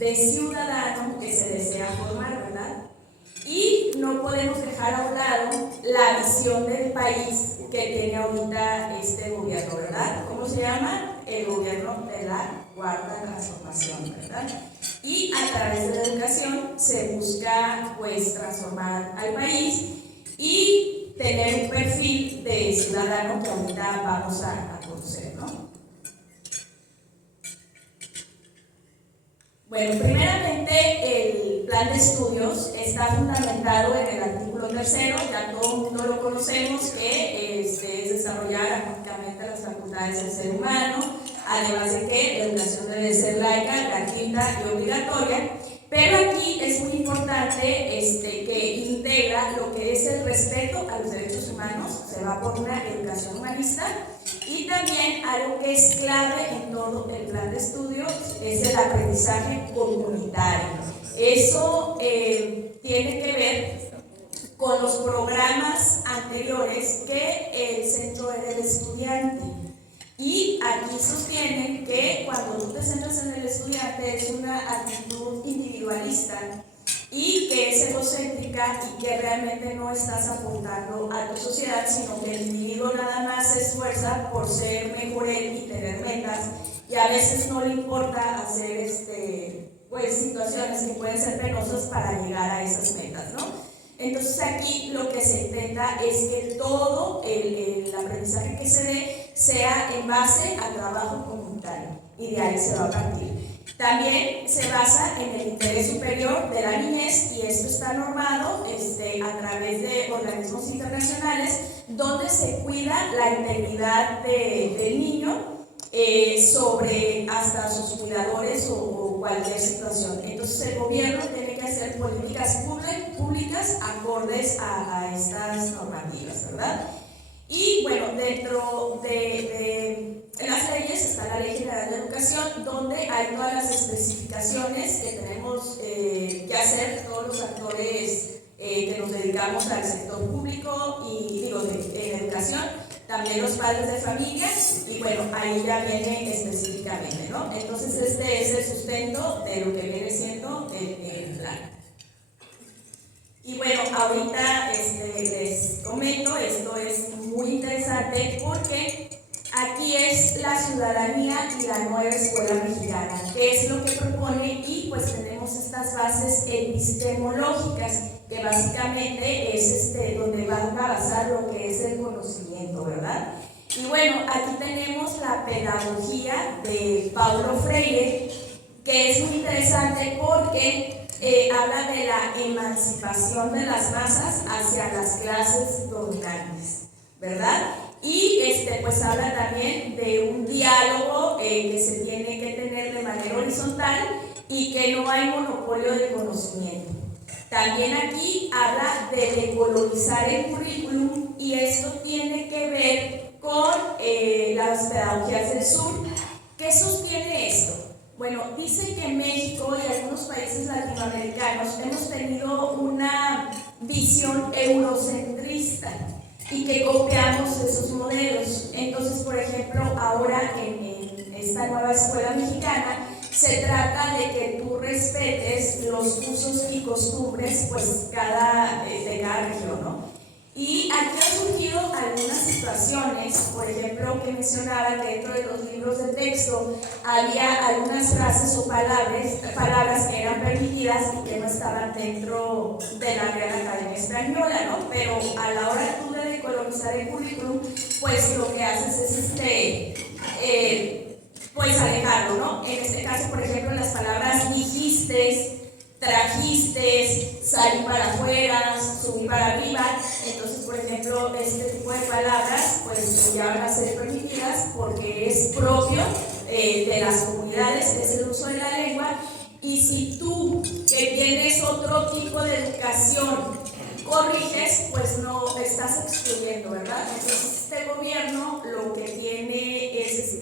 de ciudadano que se desea formar, ¿verdad? Y no podemos dejar a un lado la visión del país que tiene ahorita este gobierno, ¿verdad? ¿Cómo se llama? El gobierno de la cuarta transformación, ¿verdad? Y a través de la educación se busca pues transformar al país y tener un perfil de ciudadano que ahorita vamos a conocer, ¿no? Bueno, primeramente el plan de estudios está fundamentado en el artículo 3, ya todo el mundo lo conocemos, que es desarrollar armónicamente las facultades del ser humano, además de que la educación debe ser laica, gratuita y obligatoria, pero aquí es muy importante que integra lo que es el respeto a los derechos humanos, se va por una educación humanista, y también algo que es clave en todo el plan de estudios es el aprendizaje comunitario. Eso tiene que ver con los programas anteriores que el centro era el estudiante. Y aquí sostienen que cuando tú te centras en el estudiante es una actitud individualista y que es egocéntrica y que realmente no estás aportando a tu sociedad, sino que el individuo nada más se esfuerza por ser mejor él y tener metas, y a veces no le importa hacer pues situaciones que pueden ser penosas para llegar a esas metas, ¿no? Entonces aquí lo que se intenta es que todo el aprendizaje que se dé sea en base al trabajo comunitario, y de ahí se va a partir. También se basa en el interés superior de la niñez, y esto está normado a través de organismos internacionales donde se cuida la integridad del niño sobre hasta sus cuidadores o cualquier situación. Entonces el gobierno tiene que hacer políticas públicas acordes a estas normativas, ¿verdad? Y bueno, dentro de las leyes está la Ley General de Educación, donde hay todas las especificaciones que tenemos que hacer todos los actores que nos dedicamos al sector público y digo de educación, también los padres de familia, y bueno, ahí ya viene específicamente, ¿no? Entonces este es el sustento de lo que viene siendo el plan. Y bueno, ahorita les comento, esto es muy interesante porque aquí es la ciudadanía y la nueva escuela mexicana, que es lo que propone, y pues tenemos estas bases epistemológicas, que básicamente es donde van a basar lo que es el conocimiento, ¿verdad? Y bueno, aquí tenemos la pedagogía de Paulo Freire, que es muy interesante porque habla de la emancipación de las masas hacia las clases dominantes, ¿verdad? Y pues habla también de un diálogo que se tiene que tener de manera horizontal y que no hay monopolio de conocimiento. También aquí habla de decolonizar el currículum, y esto tiene que ver con las pedagogías del sur. ¿Qué sostiene esto? Bueno, dice que México y algunos países latinoamericanos hemos tenido una visión eurocentrista y que copiamos esos modelos. Entonces, por ejemplo, ahora en esta nueva escuela mexicana se trata de que tú respetes los usos y costumbres pues de cada región, ¿no? Y aquí han surgido algunas situaciones, por ejemplo, que mencionaba que dentro de los libros de texto había algunas frases o palabras que eran permitidas y que no estaban dentro de la Real Academia Española, ¿no? Pero a la hora tú de decolonizar el currículum, pues lo que haces es pues alejarlo, ¿no? En este caso, por ejemplo, las palabras dijiste, trajiste, salí para afuera, subí para arriba. Entonces, por ejemplo, este tipo de palabras pues ya van a ser permitidas porque es propio de las comunidades, es el uso de la lengua. Y si tú, que tienes otro tipo de educación, corriges, pues no estás excluyendo, ¿verdad? Entonces este gobierno lo que tiene es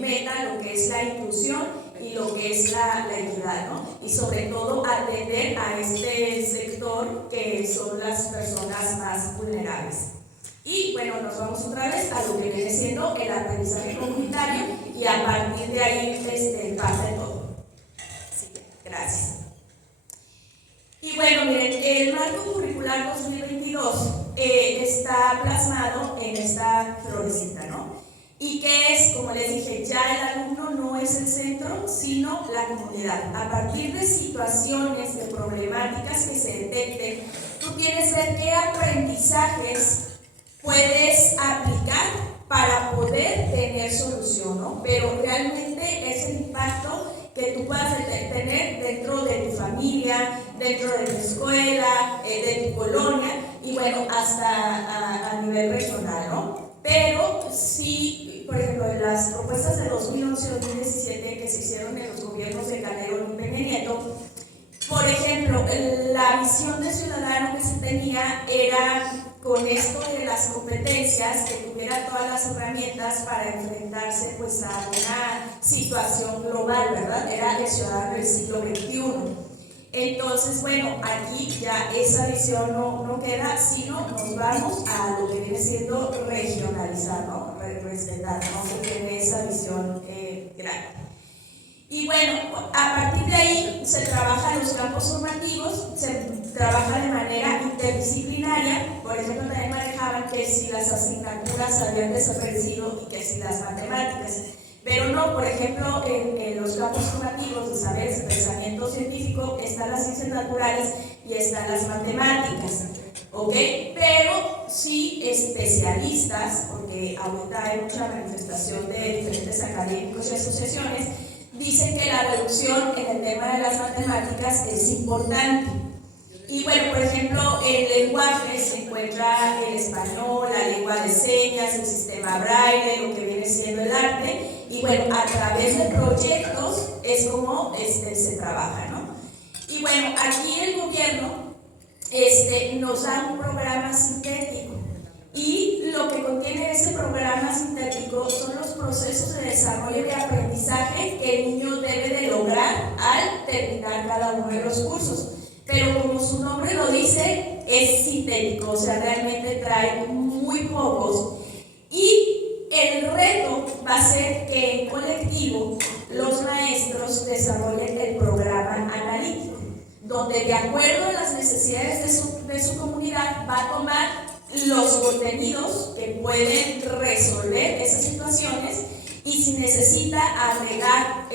meta lo que es la inclusión y lo que es la equidad, ¿no? Y sobre todo atender a este sector que son las personas más vulnerables. Y bueno, nos vamos otra vez a lo que viene siendo el aprendizaje comunitario, y a partir de ahí parte todo. Así que, bueno, miren, el marco curricular 2022 está plasmado en esta florecita, ¿no? Y que es, como les dije, ya el alumno no es el centro, sino la comunidad. A partir de situaciones, de problemáticas que se detecten, tú tienes que ver qué aprendizajes puedes aplicar para poder tener solución, ¿no? Pero realmente es el impacto que tú puedas tener dentro de tu familia, dentro de tu escuela, de tu colonia y bueno, hasta a nivel regional, ¿no? Pero sí, por ejemplo, en las propuestas de 2011-2017 que se hicieron en los gobiernos de Calderón y Peña Nieto, por ejemplo, la visión de ciudadano que se tenía era con esto de las competencias, que tuviera todas las herramientas para enfrentarse pues a una situación global, ¿verdad? Era el ciudadano del siglo XXI. Entonces, bueno, aquí ya esa visión no queda, sino nos vamos a lo que viene siendo regionalizar, ¿no? Respetar, no se tiene esa visión grande. Y bueno, a partir de ahí se trabaja en los campos formativos, se trabaja de manera interdisciplinaria. Por ejemplo, también manejaban que si las asignaturas habían desaparecido y que si las matemáticas. Pero no, por ejemplo, en los campos formativos de saberes de pensamiento científico están las ciencias naturales y están las matemáticas, ¿ok? Pero sí especialistas, porque ahorita hay mucha manifestación de diferentes académicos y asociaciones, dicen que la reducción en el tema de las matemáticas es importante. Y bueno, por ejemplo, en lenguaje se encuentra el español, la lengua de señas, el sistema braille, lo que viene siendo el arte. Y bueno, a través de proyectos es como se trabaja, ¿no? Y bueno, aquí el gobierno nos da un programa sintético. Y lo que contiene ese programa sintético son los procesos de desarrollo y de aprendizaje que el niño debe de lograr al terminar cada uno de los cursos. Pero como su nombre lo dice, es sintético, o sea, realmente trae muy pocos. Y el reto va a ser que en colectivo los maestros desarrollen el programa analítico, donde de acuerdo a las necesidades de su comunidad va a tomar los contenidos que pueden resolver esas situaciones y si necesita agregar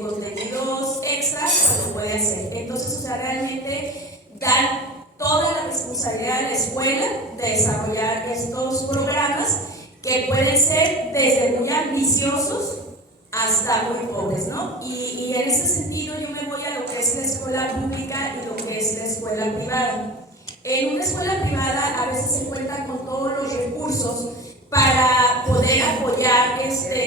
contenidos extras, pues lo puede hacer. Entonces, o sea, realmente dan toda la responsabilidad de la escuela de desarrollar estos programas que pueden ser desde muy ambiciosos hasta muy pobres, ¿no? Y en ese sentido yo me voy a lo que es la escuela pública y lo que es la escuela privada. En una escuela privada a veces se cuenta con todos los recursos para poder apoyar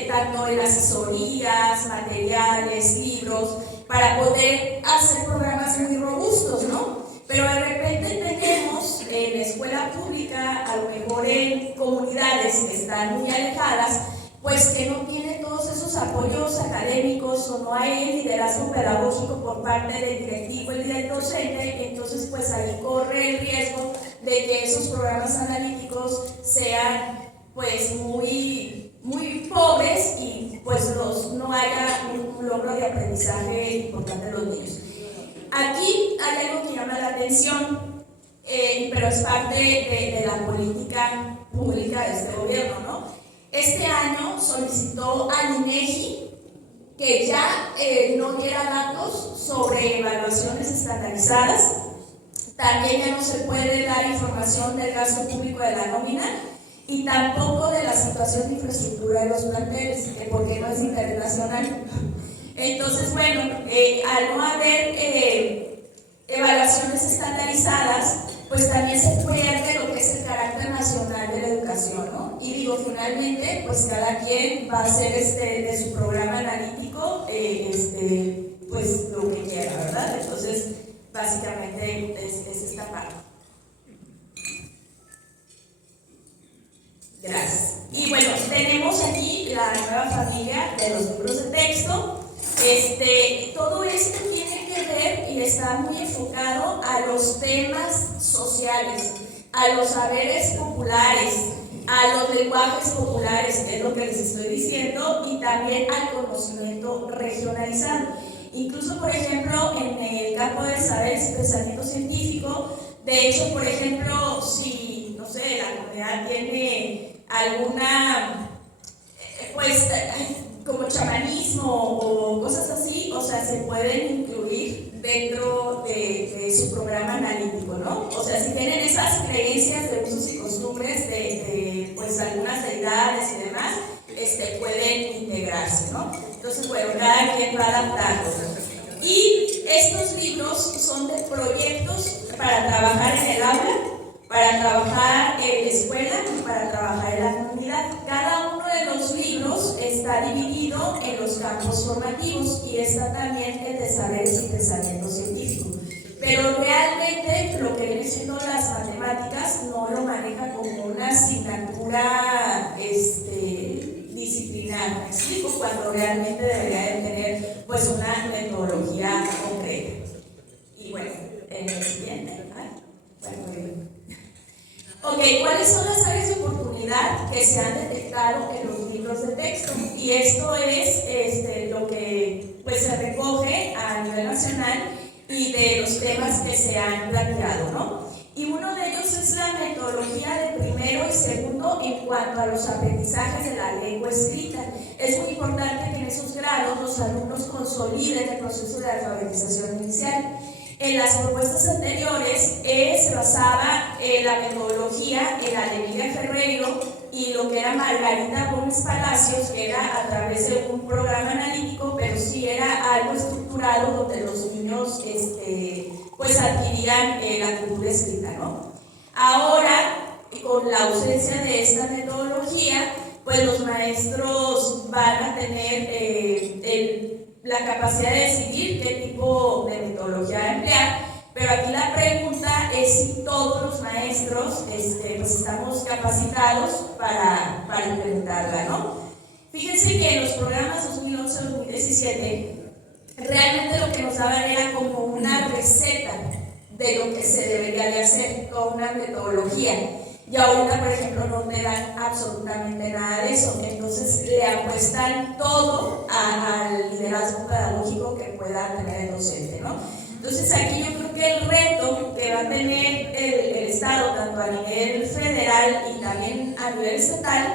tanto en asesorías, materiales, libros, para poder hacer programas muy robustos, ¿no? Pero de repente tenemos en la escuela pública, a lo mejor en comunidades que están muy alejadas, pues que no tienen todos esos apoyos académicos o no hay liderazgo pedagógico por parte del directivo y del docente, entonces pues ahí corre el riesgo de que esos programas analíticos sean pues muy pobres y pues no haya un logro de aprendizaje importante de los niños. Aquí hay algo que llama la atención, pero es parte de la política pública de este gobierno, ¿no? Este año solicitó al INEGI que ya no diera datos sobre evaluaciones estandarizadas. También ya no se puede dar información del gasto público de la nómina y tampoco de la situación de infraestructura de los planteles, porque no es internacional. Entonces, bueno, al no haber evaluaciones estandarizadas, pues también se pierde lo que es el carácter nacional de la educación, ¿no? Y digo, finalmente, pues cada quien va a hacer de su programa analítico, pues lo que quiera, ¿verdad? Entonces, básicamente es esta parte. Gracias. Y bueno, tenemos aquí la nueva familia de los libros de texto. Todo esto tiene que ver y está muy enfocado a los temas sociales, a los saberes populares, a los lenguajes populares, que es lo que les estoy diciendo, y también al conocimiento regionalizado. Incluso, por ejemplo, en el campo del saber y pensamiento científico. De hecho, por ejemplo, si, no sé, la comunidad tiene alguna, pues, como chamanismo o cosas así, o sea, se pueden incluir dentro de su programa analítico, ¿no? O sea, si tienen esas creencias de usos y costumbres de pues, algunas deidades y demás, pueden integrarse, ¿no? Entonces, bueno, cada quien va adaptando. Y estos libros son de proyectos para trabajar en el aula, para trabajar en la escuela y para trabajar en la comunidad. Cada uno de los libros está dividido en los campos formativos y está también el de saberes y pensamiento científico. Pero realmente lo que viene siendo las matemáticas no lo maneja como una asignatura disciplinar, ¿me explico? Cuando realmente debería de tener pues una metodología concreta. Y bueno, en el siguiente. Ok, ¿cuáles son las áreas de oportunidad que se han detectado en los libros de texto? Y esto es lo que pues, se recoge a nivel nacional y de los temas que se han planteado, ¿no? Y uno de ellos es la metodología de primero y segundo en cuanto a los aprendizajes de la lengua escrita. Es muy importante que en esos grados los alumnos consoliden el proceso de alfabetización inicial. En las propuestas anteriores se basaba la metodología en la de Emilia Ferreiro y lo que era Margarita Gómez Palacios, que era a través de un programa analítico, pero sí era algo estructurado donde los niños pues adquirían la cultura escrita, ¿no? Ahora, con la ausencia de esta metodología, pues los maestros van a tener la capacidad de decidir qué tipo de metodología emplear, pero aquí la pregunta es si todos los maestros pues estamos capacitados para implementarla, ¿no? Fíjense que en los programas 2011-2017 realmente lo que nos daban era como una receta de lo que se debería de hacer con una metodología. Y ahorita, por ejemplo, no te dan absolutamente nada de eso. Entonces le apuestan todo al liderazgo pedagógico que pueda tener el docente, ¿no? Entonces aquí yo creo que el reto que va a tener el Estado, tanto a nivel federal y también a nivel estatal,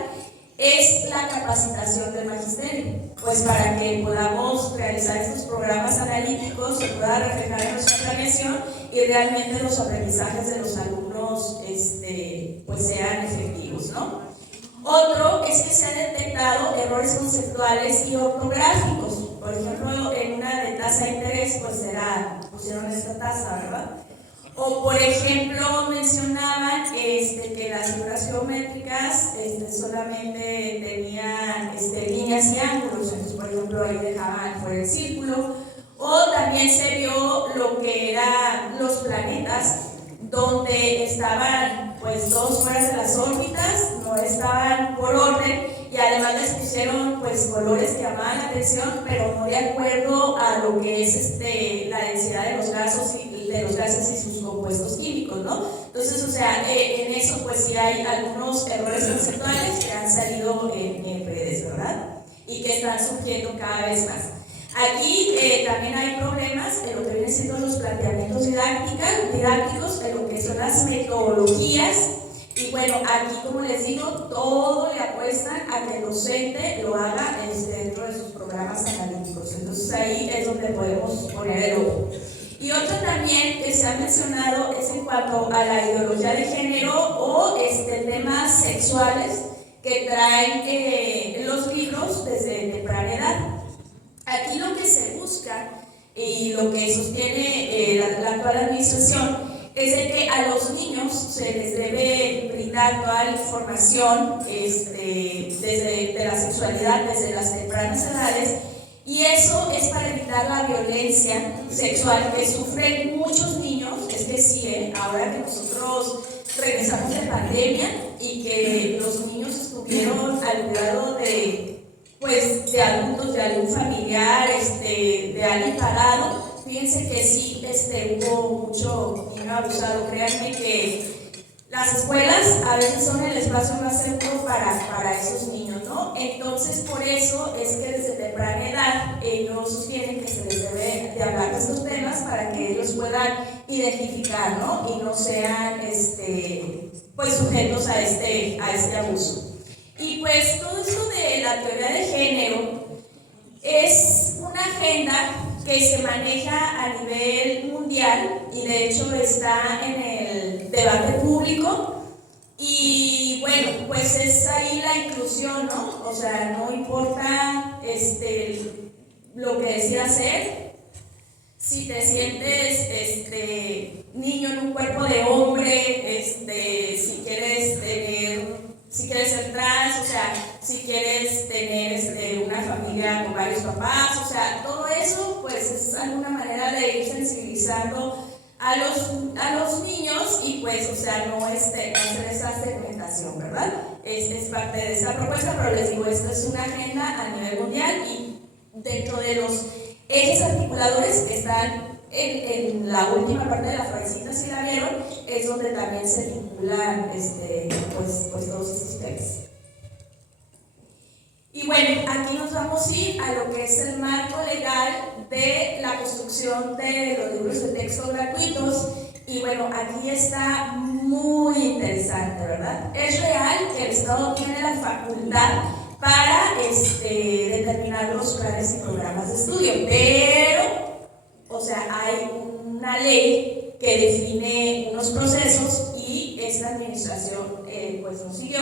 es la capacitación del magisterio, pues para que podamos realizar estos programas analíticos, se pueda reflejar en nuestra planeación y realmente los aprendizajes de los alumnos pues sean efectivos, ¿no? Otro es que se han detectado errores conceptuales y ortográficos. Por ejemplo, en una de tasa de interés, pues pusieron esta tasa, ¿verdad? O por ejemplo mencionaban que las figuras geométricas solamente tenían líneas y ángulos, entonces por ejemplo ahí dejaban fuera el círculo. O también se vio lo que eran los planetas, donde estaban pues todos fuera de las órbitas, no estaban por orden y además les pusieron pues colores que llamaban la atención, pero no de acuerdo a lo que es la densidad de los gases y sus compuestos químicos, ¿no? Entonces, o sea, en eso pues sí hay algunos errores conceptuales que han salido en redes, ¿verdad? Y que están surgiendo cada vez más. Aquí también hay problemas en lo que vienen siendo los planteamientos didácticos, en lo que son las metodologías. Y bueno, aquí como les digo, todo le apuestan a que el docente lo haga dentro de sus programas analíticos. Entonces ahí es donde podemos poner el ojo. Y otro también que se ha mencionado es en cuanto a la ideología de género o temas sexuales que traen los libros desde temprana edad. Aquí lo que se busca y lo que sostiene la actual administración es de que a los niños se les debe brindar toda la información de la sexualidad desde las tempranas edades, y eso es para evitar la violencia sexual que sufren muchos niños. Es que sí, ahora que nosotros regresamos de pandemia y que los niños estuvieron al cuidado de adultos, de algún familiar, de alguien parado, fíjense que sí hubo mucho niño abusado. Créanme que las escuelas a veces son el espacio más seguro para esos niños, ¿no? Entonces, por eso es que desde temprana edad, ellos sostienen que se les debe de hablar de estos temas para que ellos puedan identificar, ¿no? Y no sean pues sujetos a este abuso. Y pues todo esto de la teoría de género es una agenda que se maneja a nivel mundial y de hecho está en el debate público. Y bueno, pues es ahí la inclusión, ¿no? O sea, no importa lo que decidas ser, si te sientes niño en un cuerpo de hombre, si quieres ser trans, o sea, si quieres tener una familia con varios papás, o sea, todo eso pues es alguna manera de ir sensibilizando a los niños y pues, o sea, no hacer esa segmentación, ¿verdad? Es parte de esta propuesta, pero les digo, esto es una agenda a nivel mundial y dentro de los ejes articuladores que están en la última parte de la frasecita, si la vieron, es donde también se vinculan pues todos estos temas. Y bueno, aquí nos vamos a ir a lo que es el marco legal de la construcción de los libros de texto gratuitos. Y bueno, aquí está muy interesante, ¿verdad? Es real que el Estado tiene la facultad para determinar los planes y programas de estudio, pero, o sea, hay una ley que define unos procesos y esta administración pues no siguió.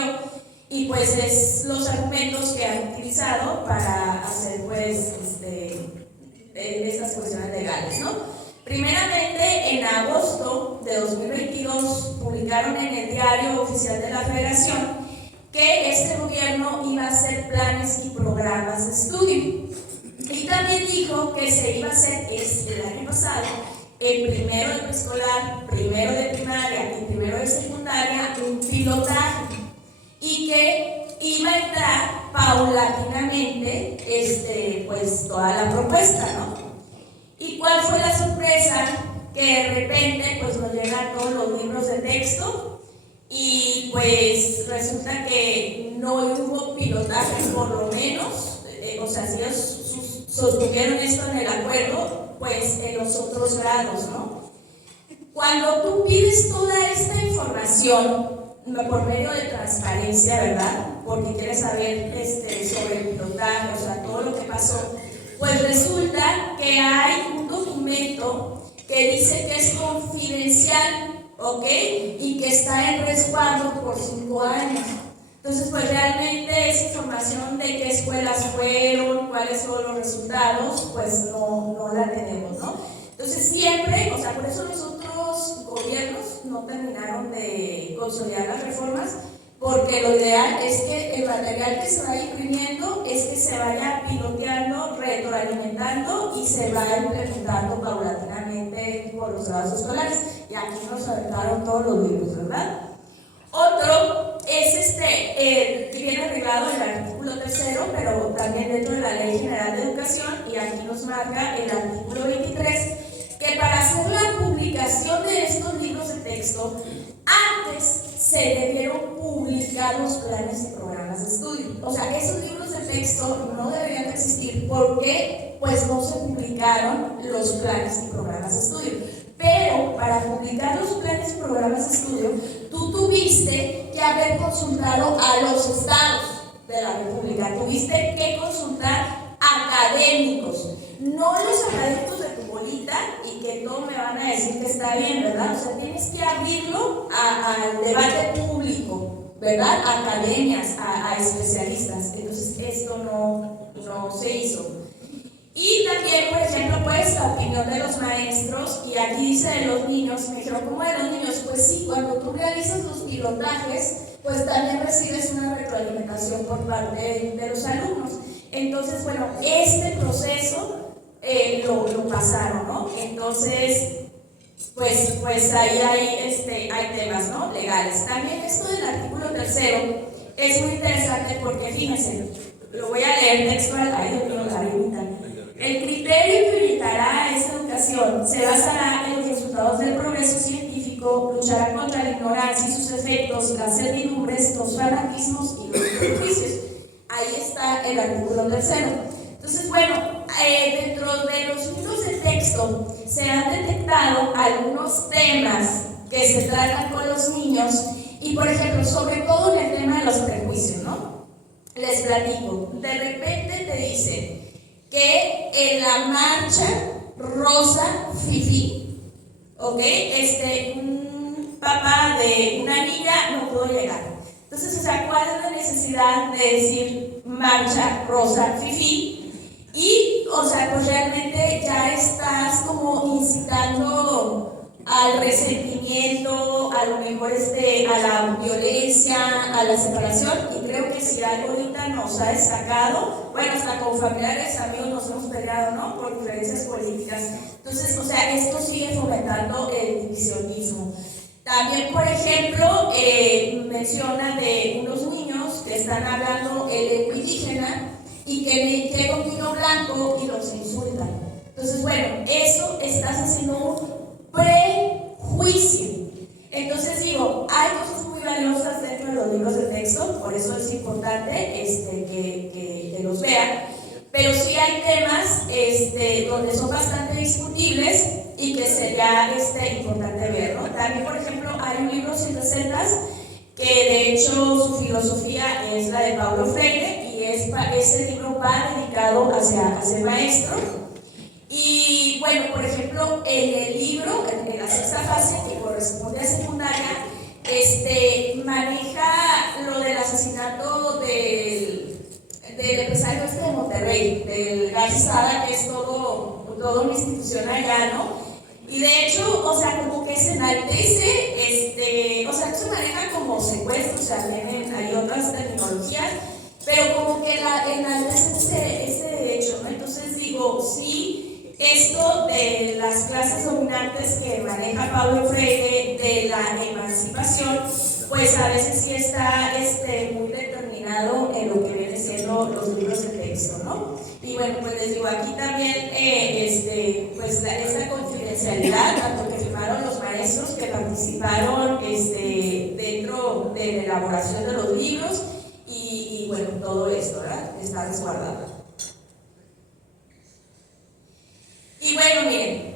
Y pues es los argumentos que han utilizado para hacer pues estas cuestiones legales, ¿no? Primeramente, en agosto de 2022 publicaron en el Diario Oficial de la Federación que este gobierno iba a hacer planes y programas de estudio. Y también dijo que se iba a hacer el año pasado, en primero de preescolar, primero de primaria y primero de secundaria, un pilotaje. Y que iba a entrar paulatinamente pues toda la propuesta, ¿no? ¿Y cuál fue la sorpresa? Que de repente pues nos llegan todos los libros de texto y pues resulta que no hubo pilotaje, por lo menos, o sea, si ellos sostuvieron esto en el acuerdo, pues en los otros grados, ¿no? Cuando tú pides toda esta información por medio de transparencia, ¿verdad? Porque quieres saber sobre el pilotaje, o sea, todo lo que pasó, pues resulta que hay un documento que dice que es confidencial, ¿ok? Y que está en resguardo por 5 años. Entonces, pues realmente esa información de qué escuelas fueron, cuáles son los resultados, pues no la tenemos, ¿no? Entonces siempre, o sea, por eso los otros gobiernos no terminaron de consolidar las reformas, porque lo ideal es que el material que se vaya imprimiendo es que se vaya piloteando, retroalimentando y se va implementando paulatinamente por los grados escolares. Y aquí nos aventaron todos los libros, ¿verdad? Otro es que viene arreglado en el artículo 3, pero también dentro de la Ley General de Educación, y aquí nos marca el artículo 23, que para hacer la publicación de estos libros de texto, antes se debieron publicar los planes y programas de estudio. O sea, esos libros de texto no deberían de existir porque pues no se publicaron los planes y programas de estudio. Pero para publicar los planes y programas de estudio, tú tuviste que haber consultado a los estados de la República, tuviste que consultar académicos, no los académicos de tu bolita y que todos me van a decir que está bien, ¿verdad? O sea, tienes que abrirlo al debate público, ¿verdad? A academias, a especialistas. Entonces, esto no se hizo. Y también, por ejemplo, pues la opinión de los maestros, y aquí dice de los niños, me dijeron, ¿cómo de los niños? Pues sí, cuando tú realizas los pilotajes, pues también recibes una retroalimentación por parte de los alumnos. Entonces, bueno, este proceso lo pasaron, ¿no? Entonces, pues ahí hay temas, ¿no? Legales. También esto del artículo 3 es muy interesante porque, fíjense, lo voy a leer textual, ahí lo tengo la Biblia. El criterio que orientará esta educación se basará en los resultados del progreso científico, luchará contra la ignorancia y sus efectos, las servidumbres, los fanatismos y los prejuicios. Ahí está el artículo 3. Entonces, bueno, dentro de los libros de texto se han detectado algunos temas que se tratan con los niños y, por ejemplo, sobre todo en el tema de los prejuicios, ¿no? Les platico, de repente te dicen que en la marcha rosa fifí, ¿ok? Un papá de una niña no pudo llegar. Entonces, o sea, ¿cuál es la necesidad de decir marcha rosa fifí? Y, o sea, pues realmente ya estás como incitando al resentimiento, a lo mejor a la violencia, a la separación, y creo que si algo ahorita nos ha destacado, bueno, hasta con familiares, amigos nos hemos peleado, ¿no? Por diferencias políticas. Entonces, o sea, esto sigue fomentando el divisionismo. También, por ejemplo, menciona de unos niños que están hablando lengua indígena y que llega un niño blanco y los insultan. Entonces, bueno, eso estás haciendo un prejuicio. Entonces digo, hay cosas muy valiosas dentro de los libros de texto, por eso es importante que los vean, pero sí hay temas donde son bastante discutibles y que sería importante ver, ¿no? También, por ejemplo, hay un libro Sin Recetas, que de hecho su filosofía es la de Paulo Freire, y ese libro va dedicado hacia el maestro. Y bueno, por ejemplo, en el libro, en la sexta fase, que corresponde a secundaria, maneja lo del asesinato del empresario de Monterrey, del Garzada, que es todo una institución allá, ¿no? Y de hecho, o sea, como que se enaltece, o sea, no se maneja como secuestro, o sea, hay otras terminologías, pero como que enaltece ese hecho, ¿no? Entonces digo, sí, esto de las clases dominantes que maneja Paulo Freire, de la emancipación, pues a veces sí está muy determinado en lo que viene siendo los libros de texto, ¿no? Y bueno, pues les digo, aquí también, pues esta confidencialidad, tanto que firmaron los maestros que participaron dentro de la elaboración de los libros, y bueno, todo esto, ¿verdad? Está resguardado. Y bueno, miren,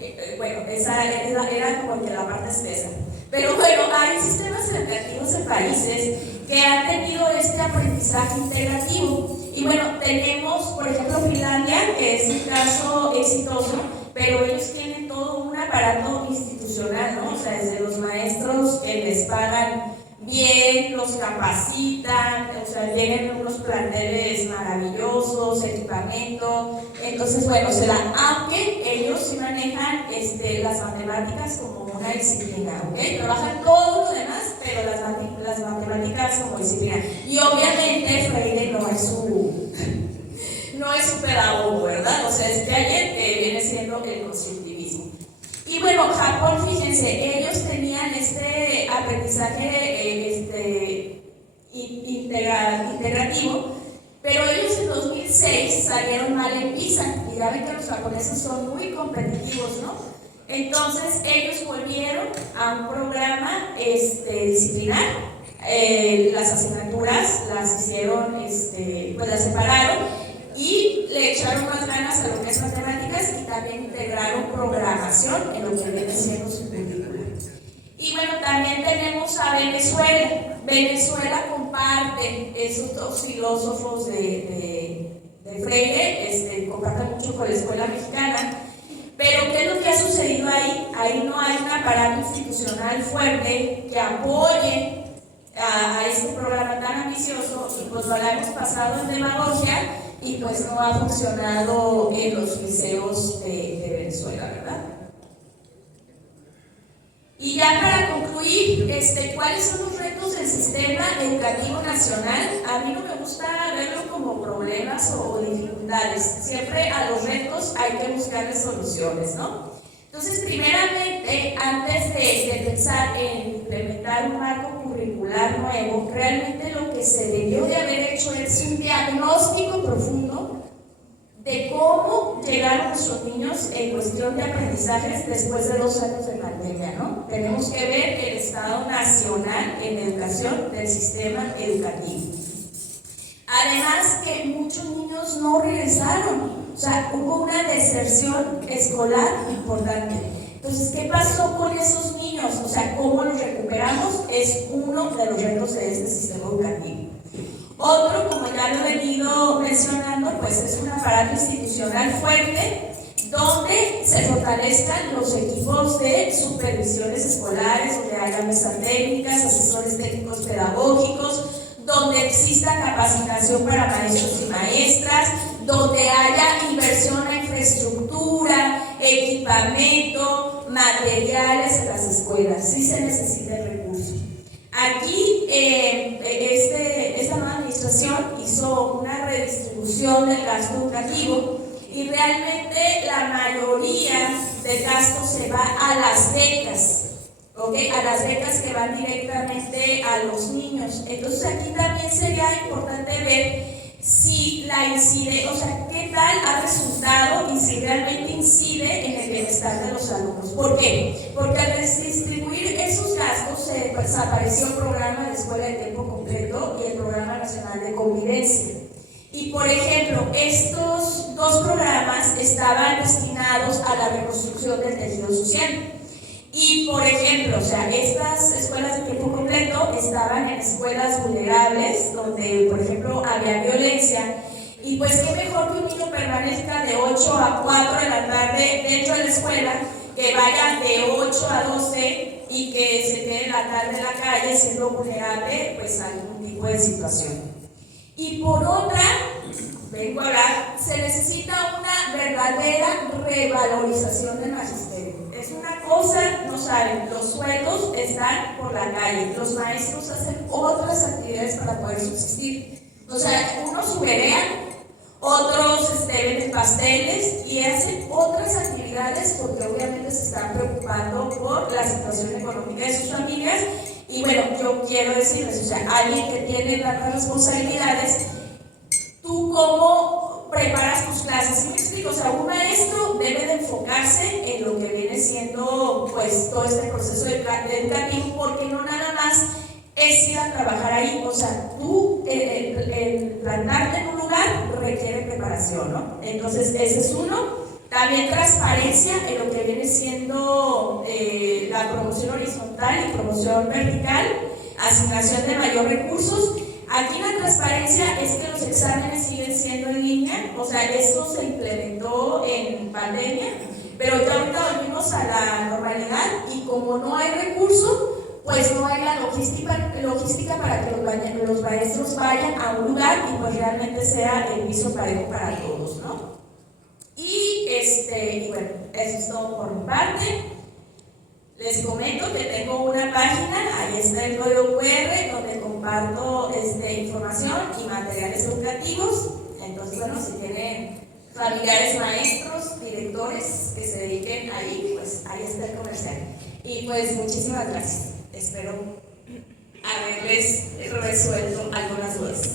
esa era como que la parte espesa. Pero bueno, hay sistemas educativos en países que han tenido este aprendizaje integrativo. Y bueno, tenemos, por ejemplo, Finlandia, que es un caso exitoso, pero ellos tienen todo un aparato institucional, ¿no? O sea, desde los maestros que les pagan bien, los capacitan, o sea, tienen unos planteles maravillosos, equipamiento. Entonces, bueno, aunque ellos sí manejan las matemáticas como una disciplina, ¿ok? Trabajan todo lo demás, pero las matemáticas como disciplina. Y obviamente Freire no es su pedagogo, ¿verdad? O sea, es Piaget, que viene siendo el constructivismo. Y bueno, Japón, fíjense, ellos tenían este aprendizaje integrativo, pero ellos en 2006 salieron mal en PISA, y ya ven que los japoneses son muy competitivos, ¿no? Entonces ellos volvieron a un programa disciplinar, las asignaturas las hicieron, pues las separaron y le echaron más ganas a lo que es matemáticas, y también integraron programación en lo que viene siendo su currícula. Y bueno, también tenemos a Venezuela. Venezuela comparte esos dos filósofos de Freire, comparte mucho con la escuela mexicana. Pero ¿qué es lo que ha sucedido ahí? Ahí no hay un aparato institucional fuerte que apoye a este programa tan ambicioso, y pues lo hemos pasado en demagogia, y pues no ha funcionado en los liceos de Venezuela, ¿verdad? Y ya para concluir, ¿cuáles son los retos del sistema educativo nacional? A mí no me gusta verlo como problemas o dificultades. Siempre a los retos hay que buscarles soluciones, ¿no? Entonces, primeramente, antes de pensar en implementar un marco curricular nuevo, realmente lo que se debió de haber hecho es un diagnóstico profundo de cómo llegaron nuestros niños en cuestión de aprendizajes después de 2 años de pandemia, ¿no? Tenemos que ver el estado nacional en educación del sistema educativo. Además que muchos niños no regresaron, o sea, hubo una deserción escolar importante. Entonces, ¿qué pasó con esos niños? O sea, ¿cómo los recuperamos? Es uno de los retos de este sistema educativo. Otro, como ya lo he venido mencionando, pues es un aparato institucional fuerte, donde se fortalezcan los equipos de supervisiones escolares, donde haya mesas técnicas, asesores técnicos pedagógicos, donde exista capacitación para maestros y maestras, donde haya inversión en infraestructura, equipamiento, materiales en las escuelas. Sí se necesita el recurso. Aquí esta nueva administración hizo una redistribución del gasto educativo y realmente la mayoría del gasto se va a las becas, ¿okay? A las becas que van directamente a los niños. Entonces aquí también sería importante ver si la incide, o sea, qué tal ha resultado y si realmente incide en el bienestar de los alumnos. ¿Por qué? Porque al redistribuir esos gastos se desapareció el programa de escuela de tiempo completo y el programa nacional de convivencia. Y por ejemplo, estos dos programas estaban destinados a la reconstrucción del tejido social. Y por ejemplo, o sea, estas escuelas de tiempo completo estaban en escuelas vulnerables, donde por ejemplo había violencia, y pues qué mejor que un niño permanezca de 8 a 4 de la tarde dentro de la escuela, que vaya de 8 a 12 y que se quede en la tarde en la calle siendo vulnerable pues a algún tipo de situación. Y por otra, vengo a hablar, se necesita una verdadera revalorización del magisterio. Es una cosa, no saben, los sueldos están por la calle, los maestros hacen otras actividades para poder subsistir. O sea, unos suberean, otros venden pasteles y hacen otras actividades porque obviamente se están preocupando por la situación económica de sus familias. Y bueno, yo quiero decirles, o sea, alguien que tiene tantas responsabilidades, ¿tú cómo preparas tus clases? ¿Sí me explico? O sea, un maestro debe de enfocarse en lo que viene siendo pues todo este proceso educativo, porque no nada más es ir a trabajar ahí. O sea, tú el plantarte en un lugar requiere preparación, ¿no? Entonces, ese es uno. También transparencia en lo que viene siendo la promoción horizontal y promoción vertical, asignación de mayor recursos. Aquí la transparencia es que los exámenes siguen siendo en línea, o sea, esto se implementó en pandemia, pero ya ahorita volvimos a la normalidad y como no hay recursos, pues no hay la logística para que los maestros vayan a un lugar y pues realmente sea el piso parejo para todos, ¿no? Y bueno, eso es todo por mi parte. Les comento que tengo una página, ahí está el código QR, donde comparto información y materiales educativos. Entonces, bueno, si tienen familiares maestros, directores que se dediquen ahí, pues ahí está el comercial. Y pues muchísimas gracias. Espero haberles resuelto algunas dudas.